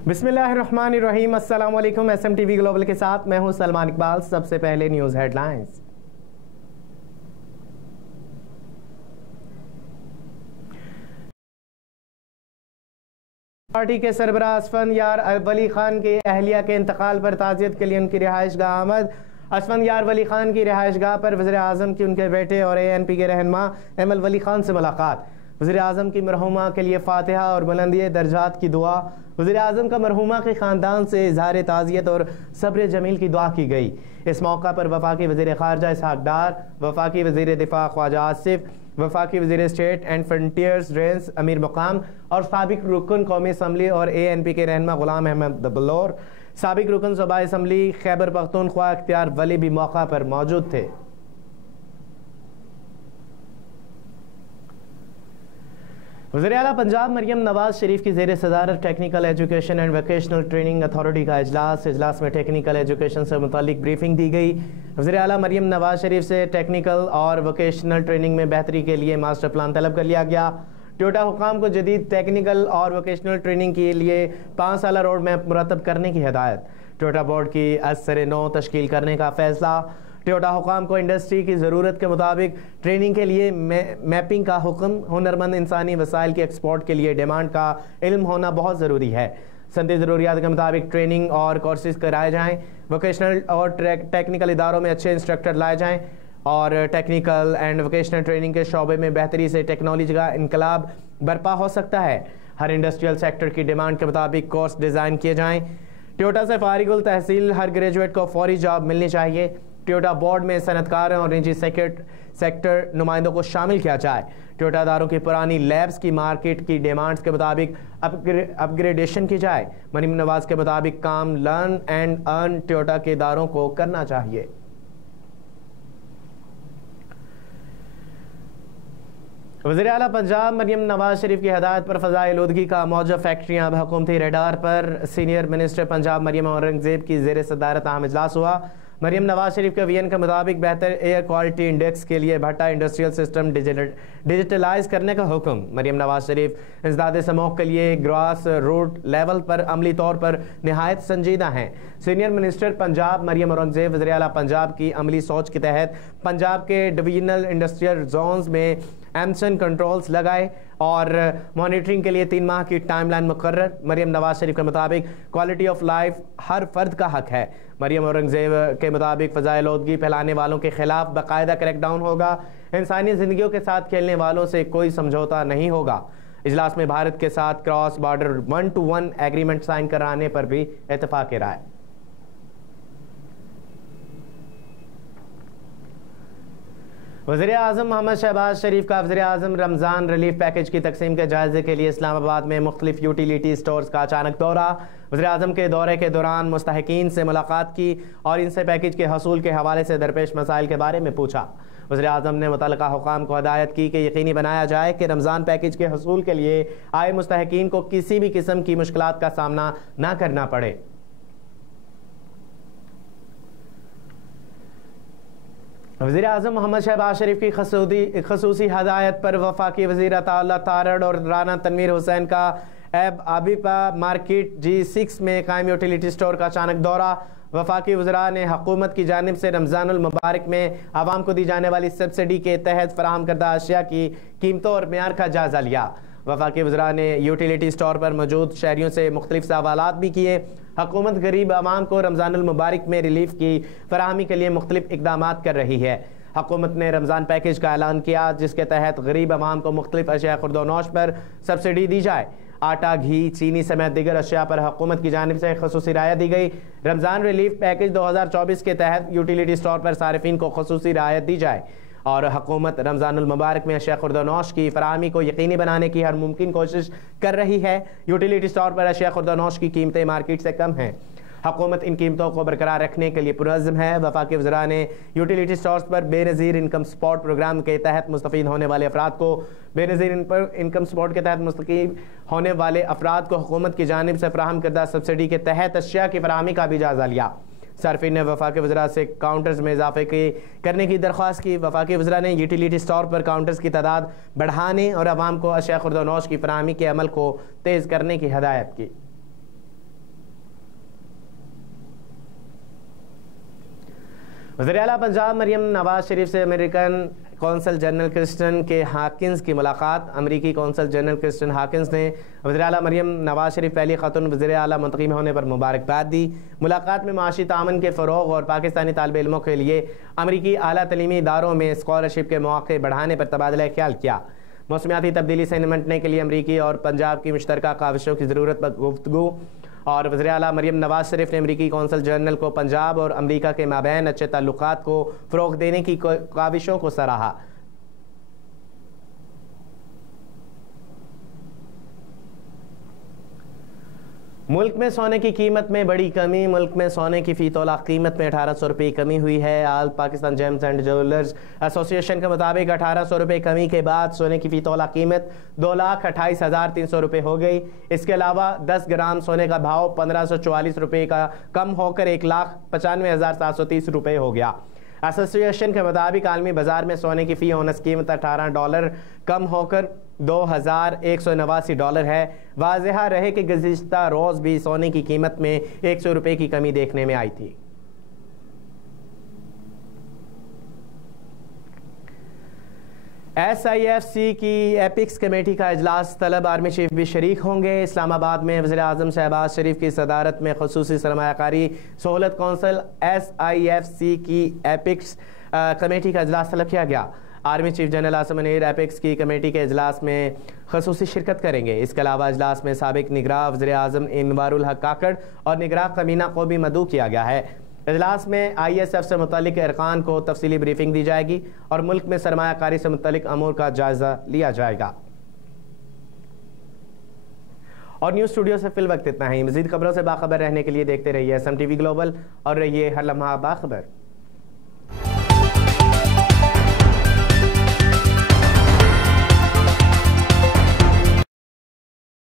बिस्मिल्लाहिर्रहमानिर्रहीम। अस्सलाम वालेकुम। SMTV ग्लोबल के साथ मैं हूं सलमान इकबाल। सबसे पहले न्यूज़ हेडलाइंस। पार्टी के सरबराह असफंदयार वली खान के अहलिया के इंतकाल पर ताज़ियत के लिए उनकी रिहाइशगाह आमद। असफंदयार वली खान की रिहाइशगाह पर वज़ीर आज़म की उनके बेटे और ANP के रहनुमा एमल वली खान से मुलाकात। वज़ीर आज़म की मरहूमा के लिए फातिहा और बुलंदी दर्जात की दुआ। वज़ीर आज़म का मरहूमा के ख़ानदान से इज़हार ताज़ियत और सब्र जमील की दुआ की गई। इस मौका पर वफाकी वज़ीर ख़ारजा इसहाक़ डार, वफाकी वज़ीर दिफ़ा ख्वाजा आसिफ, वफाकी वज़ीर स्टेट एंड फ्रंटियर्स रेंस अमीर मुकाम और साबिक रुकन कौमी असम्बली और ANP के रहनुमा ग़ुलाम अहमद बलोर, साबिक रुकन सूबाई असम्बली खैबर पख्तूनख्वा इख्तियार वली भी मौका पर मौजूद थे। वज़ीर आला पंजाब मरियम नवाज शरीफ की ज़ेर सदारत technical education and vocational training authority का इजलास में टेक्निकल एजुकेशन से मुतालिक ब्रीफिंग दी गई। वज़ीर आला मरियम नवाज शरीफ से टेक्निकल और वोकेशनल ट्रेनिंग में बेहतरी के लिए मास्टर प्लान तलब कर लिया गया। टोयोटा हुकाम को जदीद टेक्निकल और वोकेशनल ट्रेनिंग के लिए 5 साला रोड मैप मुरतब करने की हिदायत। टोयोटा बोर्ड की असर-ए-नौ तश्कील करने का फैसला। टोयोटा हुकाम को इंडस्ट्री की ज़रूरत के मुताबिक ट्रेनिंग के लिए मैपिंग का हुक्म। हुनरमंद इंसानी वसाइल के एक्सपोर्ट के लिए डिमांड का इल्म होना बहुत ज़रूरी है। सनती ज़रूरियात के मुताबिक ट्रेनिंग और कोर्सेज कराए जाएँ। वोकेशनल और टेक्निकल इदारों में अच्छे इंस्ट्रक्टर लाए जाएँ और टेक्निकल एंड वोकेशनल ट्रेनिंग के शोबे में बेहतरी से टेक्नोलॉजी का इनकलाब बर्पा हो सकता है। हर इंडस्ट्रियल सेक्टर की डिमांड के मुताबिक कोर्स डिज़ाइन किए जाएँ। टोयोटा से फारिगुल तहसील हर ग्रेजुएट को फौरी जॉब मिलनी चाहिए। टोयोटा बोर्ड में सनतकारों और निजी सेक्टर नुमाइंदों को शामिल किया जाए। टोयोटा दारों की पुरानी लैब्स की मार्केट की डिमांड्स के मुताबिक अपग्रेडेशन की जाए। मरियम नवाज के मुताबिक काम लर्न एंड अर्न टोयोटा के दारों को करना चाहिए। वज़ीर आला पंजाब मरियम नवाज शरीफ की हदायत पर फ़ज़ाए आलूदगी का मौजूद फैक्ट्रियाँ अब हुकूमती रेडार पर। सीनियर मिनिस्टर पंजाब मरियम औरंगज़ेब की ज़ेर सदारत अहम इजलास हुआ। मरियम नवाज शरीफ के VN के मुताबिक बेहतर एयर क्वालिटी इंडेक्स के लिए भट्टा इंडस्ट्रियल सिस्टम डिजिटलाइज करने का हुक्म। मरियम नवाज शरीफ इंसदाद समूह के लिए ग्रास रूट लेवल पर अमली तौर पर नहायत संजीदा हैं। सीनियर मिनिस्टर पंजाब मरियम औरंगज़ेब वज़ीर आला पंजाब की अमली सोच के तहत पंजाब के डिवीजनल इंडस्ट्रियल जोन्स में एमसन कंट्रोल्स लगाए और मॉनिटरिंग के लिए 3 माह की टाइमलाइन मुकर्रर। मरियम नवाज शरीफ के मुताबिक क्वालिटी ऑफ लाइफ हर फर्द का हक है। मरियम औरंगज़ेब के मुताबिक फ़ज़ाए आलूदगी फैलाने वालों के खिलाफ बाकायदा क्रैकडाउन होगा। इंसानी ज़िंदगियों के साथ खेलने वालों से कोई समझौता नहीं होगा। इजलास में भारत के साथ cross border 1-to-1 agreement sign कराने पर भी इत्तफाक़ राय। वज़ीर आज़म मोहम्मद शहबाज शरीफ का वज़ीर आज़म रमज़ान रिलीफ पैकेज की तकसीम के जायजे के लिए इस्लामाबाद में मुख्तलिफ यूटिलिटी स्टोर्स का अचानक दौरा। वज़ीर आज़म के दौरे के दौरान मुस्तहिकीन से मुलाकात की और इनसे पैकेज के हसूल के हवाले से दरपेश मसाइल के बारे में पूछा। वज़ीर आज़म ने मुतल्लिक़ा हुकाम को हदायत की कि यकीनी बनाया जाए कि रमज़ान पैकेज के हसूल के लिए आए मुस्तहिकीन को किसी भी किस्म की मुश्किलात का सामना न करना पड़े। वज़ीर आज़म मोहम्मद शहबाज शरीफ की खसूसी हदायत पर वफाकी वज़ीर अताउल्लाह तारड़ और राना तनवीर हुसैन का आबिपा मार्केट G6 में कायम यूटिलिटी स्टोर का अचानक दौरा। वफाकी वज़रा ने हुकूमत की जानिब से रमज़ानुल मुबारक में आवाम को दी जाने वाली सब्सिडी के तहत फराहम करदा अशिया की कीमतों और मेयार का जायज़ा लिया। वफाकी वज़रा ने यूटिलिटी स्टोर पर मौजूद शहरियों से मुख्तलिफ सवालात भी किए। हुकूमत गरीब आवाम को रमज़ानुल मुबारक में रिलीफ की फराहमी के लिए मुख्तलिफ इक़दामात कर रही है। हुकूमत ने रमज़ान पैकेज का ऐलान किया जिसके तहत गरीब आवाम को मुख्तलिफ अशिया खुर्दोनोश पर सब्सिडी दी जाए। आटा, घी, चीनी समेत दीगर अशिया पर हुकूमत की जानिब से खसूसी रायत दी गई। रमज़ान रिलीफ पैकेज 2024 के तहत यूटिलिटी स्टोर पर सारिफीन को खसूसी रायत दी जाए और हुकूमत रमज़ानुल मुबारक में अशिया खुर्दोनोश की फराहमी को यकीनी बनाने की हर मुमकिन कोशिश कर रही है। यूटिलिटी स्टोर पर अशिया खुर्दोनोश की कीमतें मार्केट से कम हैं। हुकूमत इन कीमतों को बरकरार रखने के लिए पुरअज़्म है। वफाकी वज़रा ने यूटिलिटी स्टोर्स पर बेनज़ीर इनकम सपोर्ट प्रोग्राम के तहत मुस्तफ़ीद होने वाले अफराद को इनकम सपोर्ट के तहत मुस्तफ़ीद होने वाले अफराद को हुकूमत की जानिब से फराहम करदा सब्सिडी के तहत अशिया की फराहमी का भी जायज़ा लिया। सार्फिन ने वफाकी वज़रा से काउंटर्स में इजाफे करने की दरख्वास्त की। वफाकी वज़रा ने यूटिलिटी स्टोर पर काउंटर्स की तादाद बढ़ाने और आवाम को अशिया खुर्दोनोश की फराहमी के अमल को तेज़ करने की हदायत की। वज़ीर आला पंजाब मरियम नवाज शरीफ से अमेरिकन कौंसल जनरल क्रिस्टन के हाकिन्स की मुलाकात। अमरीकी कौंसल जनरल क्रिस्टन हाकिन्स ने वज़ीर आला मरियम नवाज शरीफ पहली ख़ातून वज़ीर आला मुंतखब होने पर मुबारकबाद दी। मुलाकात में माशी तामन के फ़रोग़ और पाकिस्तानी तालिब इल्मों के लिए अमरीकी आला तलीमी इदारों में स्कॉलरशिप के मौक़े बढ़ाने पर तबादला ख्याल किया। मौसमियाती तब्दीली से निपटने के लिए अमरीकी और पंजाब की मुश्तरका काविशों की ज़रूरत पर गुफ्तगू। और वज़ीर आला मरियम नवाज शरीफ ने अमरीकी कौंसल जनरल को पंजाब और अमरीका के माबैन अच्छे ताल्लुकात को फ़रोग़ देने की काविशों को सराहा। मुल्क में सोने की कीमत में बड़ी कमी। मुल्क में सोने की फ़ी तोला कीमत में 1800 रुपये कमी हुई है। All Pakistan Gems and Jewellers Association के मुताबिक 1800 रुपये कमी के बाद सोने की फ़ी तोला कीमत 2,28,300 रुपये हो गई। इसके अलावा 10 ग्राम सोने का भाव 1544 रुपये का कम होकर 1,95,730 रुपये हो गया। एसोसिएशन के मुताबिक आलमी बाजार में सोने की फ़ी औनस कीमत $18 कम होकर $2,189 है। वाज़ेह रहे कि गुज़िश्ता रोज़ भी सोने की कीमत में 100 रुपये की कमी देखने में आई थी। SIFC की एपिक्स कमेटी का इजलास तलब आर्मी चीफ भी शरीक होंगे। इस्लामाबाद में वज़ीर आज़म शहबाज शरीफ की सदारत में ख़ुसूसी सरमायाकारी सहूलत कौंसल SIFC की एपिक्स कमेटी का इजलास तलब किया गया। Army chief general Asim Munir apex की कमेटी के इजलास में ख़ुसूसी शिरकत करेंगे। इसके अलावा इजलास में साबिक निगराह वज़ीर आज़म इनवारुल हक काकड़ और निगराह कमीना को भी मदऊ किया गया है। इजलास में ISF से मुतालिक अरकान को तफसीली ब्रीफिंग दी जाएगी और मुल्क में सरमायाकारी से मुतालिक अमूर का जायज़ा लिया जाएगा। और न्यूज़ स्टूडियो से फिल वक्त इतना ही। मज़ीद खबरों से बाखबर रहने के लिए देखते रहिए SM TV ग्लोबल और रहिए हर लम्हा बाखबर।